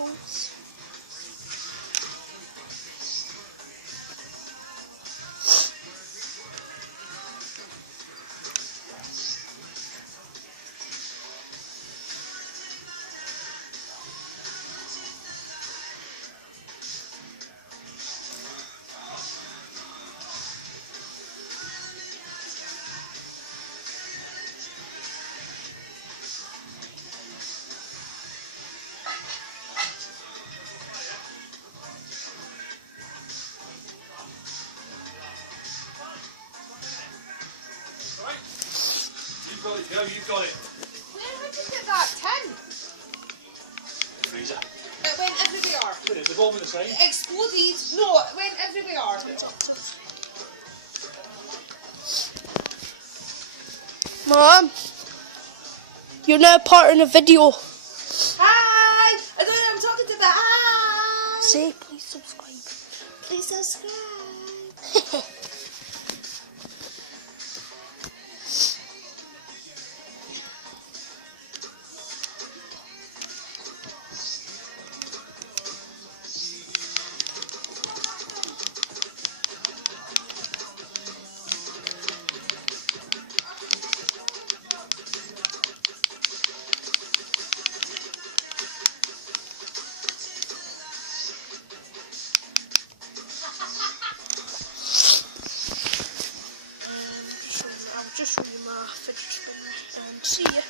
chemicals. You've got it, Joe, you've got it. Where would you put that tin? Freezer. It went everywhere. They've all been the same. It exploded. No, it went everywhere. Mom, you're now part in the video. Hi! I don't know what I'm talking about. Hi! Say, please subscribe. Please subscribe. I'll just show you my fidget spinner and see ya.